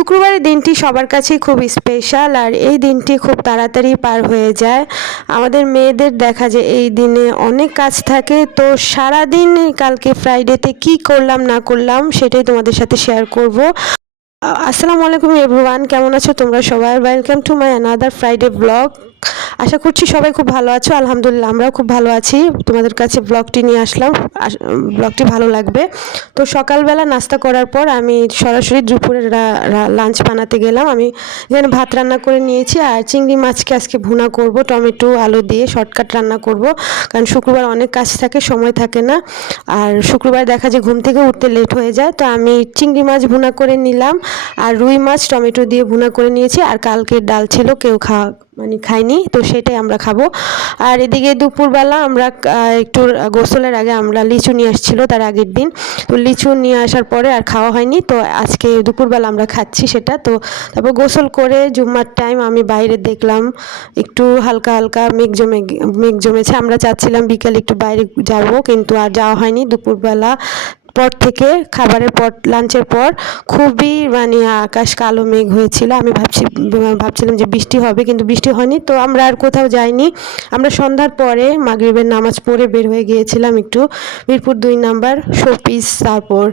শুক্রবারের দিনটি সবার কাছেই খুব স্পেশাল, আর এই দিনটি খুব তাড়াতাড়ি পার হয়ে যায়। আমাদের মেয়েদের দেখা যায় এই দিনে অনেক কাজ থাকে, তো সারাদিন কালকে ফ্রাইডেতে কি করলাম না করলাম সেটাই তোমাদের সাথে শেয়ার করব। আসসালামু আলাইকুম এভরিওয়ান, কেমন আছো তোমরা সবাই? Welcome to my another Friday blog. আশা করছি সবাই খুব ভালো আছো। আলহামদুলিল্লাহ আমরাও খুব ভালো আছি। তোমাদের কাছে ব্লগটি নিয়ে আসলাম, ব্লগটি ভালো লাগবে। তো সকালবেলা নাস্তা করার পর আমি সরাসরি দুপুরের লাঞ্চ বানাতে গেলাম। আমি এখানে ভাত রান্না করে নিয়েছি, আর চিংড়ি মাছকে আজকে ভুনা করব টমেটো আলু দিয়ে, শর্টকাট রান্না করব, কারণ শুক্রবার অনেক কাজ থাকে, সময় থাকে না। আর শুক্রবার দেখা যায় ঘুম থেকে উঠতে লেট হয়ে যায়, তো আমি চিংড়ি মাছ ভুনা করে নিলাম, আর রুই মাছ টমেটো দিয়ে ভুনা করে নিয়েছি। আর কালকের ডাল ছিল, কেউ খাইনি, তো সেটাই আমরা খাবো। আর এদিকে দুপুরবেলা আমরা একটু গোসলের আগে আমরা লিচু নিয়ে আসছিলো তার আগের দিন, তো লিচু নিয়ে আসার পরে আর খাওয়া হয়নি, তো আজকে দুপুরবেলা আমরা খাচ্ছি সেটা। তো তারপর গোসল করে জুম্মার টাইম আমি বাইরে দেখলাম একটু হালকা হালকা মেঘ জমেছে। আমরা চাচ্ছিলাম বিকালে একটু বাইরে যাব, কিন্তু আর যাওয়া হয়নি। দুপুরবেলা পর থেকে খাবারের পর লাঞ্চের পর খুবই আকাশ কালো মেঘ হয়েছিল। আমি ভাবছিলাম যে বৃষ্টি হবে, কিন্তু বৃষ্টি হয়নি, তো আমরা আর কোথাও যাইনি। আমরা সন্ধ্যার পরে মাগরিবের নামাজ পড়ে বের হয়ে গিয়েছিলাম একটু মিরপুর 2 নাম্বার শোপিস, তারপর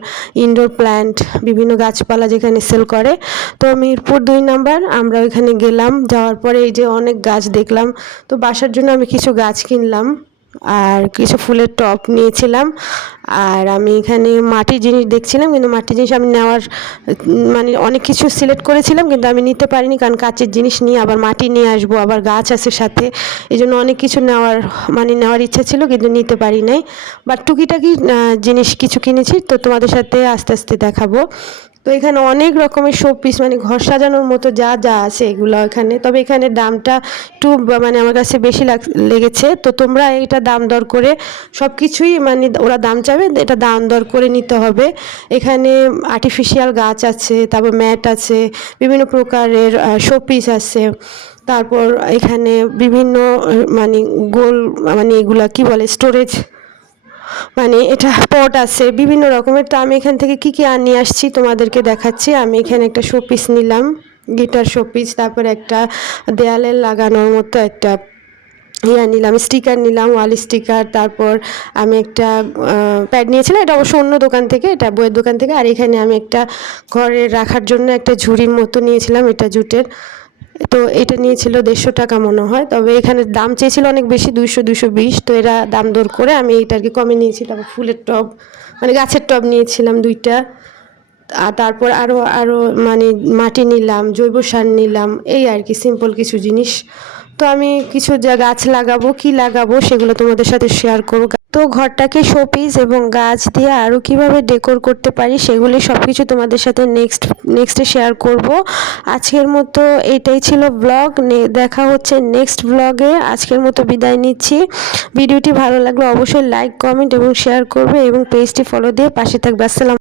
ইনডোর প্ল্যান্ট, বিভিন্ন গাছপালা যেখানে সেল করে, তো মিরপুর 2 নাম্বার আমরা ওইখানে গেলাম। যাওয়ার পরে এই যে অনেক গাছ দেখলাম, তো বাসার জন্য আমি কিছু গাছ কিনলাম আর কিছু ফুলের টব নিয়েছিলাম। আর আমি এখানে মাটির জিনিস দেখছিলাম, কিন্তু মাটির জিনিস আমি নেওয়ার অনেক কিছু সিলেক্ট করেছিলাম, কিন্তু আমি নিতে পারিনি, কারণ কাচের জিনিস নিয়ে আবার মাটি নিয়ে আসবো, আবার গাছ আছে সাথে, এই জন্য অনেক কিছু নেওয়ার ইচ্ছা ছিল, কিন্তু নিতে পারি নাই। বাট টুকিটাকি জিনিস কিছু কিনেছি, তো তোমাদের সাথে আস্তে আস্তে দেখাবো। তো এখানে অনেক রকমের শোপিস, ঘর সাজানোর মতো যা যা আছে এগুলো এখানে, তবে এখানে দামটা একটু আমার কাছে বেশি লেগেছে। তো তোমরা এটা দাম দর করে সব কিছুই ওরা দাম চাবে, এটা দাম দর করে নিতে হবে। এখানে আর্টিফিশিয়াল গাছ আছে, তারপর ম্যাট আছে, বিভিন্ন প্রকারের শোপিস আছে। তারপর এখানে বিভিন্ন গোল এগুলা কি বলে, স্টোরেজ, এটা পট আছে বিভিন্ন রকমের। তো আমি এখান থেকে কি নিয়ে আসছি তোমাদেরকে দেখাচ্ছি। আমি এখানে একটা শোপিস নিলাম, গিটার শোপিস, তারপর একটা দেয়ালে লাগানোর মতো একটা নিলাম, স্টিকার নিলাম, ওয়াল স্টিকার। তারপর আমি একটা প্যাড নিয়েছিলাম, এটা অবশ্য অন্য দোকান থেকে, এটা বইয়ের দোকান থেকে। আর এখানে আমি একটা ঘরে রাখার জন্য একটা ঝুড়ির মতো নিয়েছিলাম, এটা জুটের, তো এটা নিয়েছিল 150 টাকা মনে হয়, তবে এখানে দাম চেয়েছিল অনেক বেশি, 200-220, তো এরা দাম দর করে আমি এইটাকে কমে নিয়েছিলাম। ফুলের টব গাছের টব নিয়েছিলাম 2টা। আর তারপর আরও মাটি নিলাম, জৈব সার নিলাম, এই আর কি সিম্পল কিছু জিনিস। তো আমি কিছু গাছ লাগাবো সেগুলো তোমাদের সাথে শেয়ার করবো। তো ঘরটাকে শোপিস এবং গাছ দিয়ে আরও কিভাবে ডেকোর করতে পারি সেগুলি সব কিছু তোমাদের সাথে নেক্সটে শেয়ার করব। আজকের মতো এটাই ছিল ব্লগ, দেখা হচ্ছে নেক্সট ব্লগে। আজকের মতো বিদায় নিচ্ছি। ভিডিওটি ভালো লাগলে অবশ্যই লাইক, কমেন্ট এবং শেয়ার করবে, এবং পেজটি ফলো দিয়ে পাশে থাকবে। আসসালাম।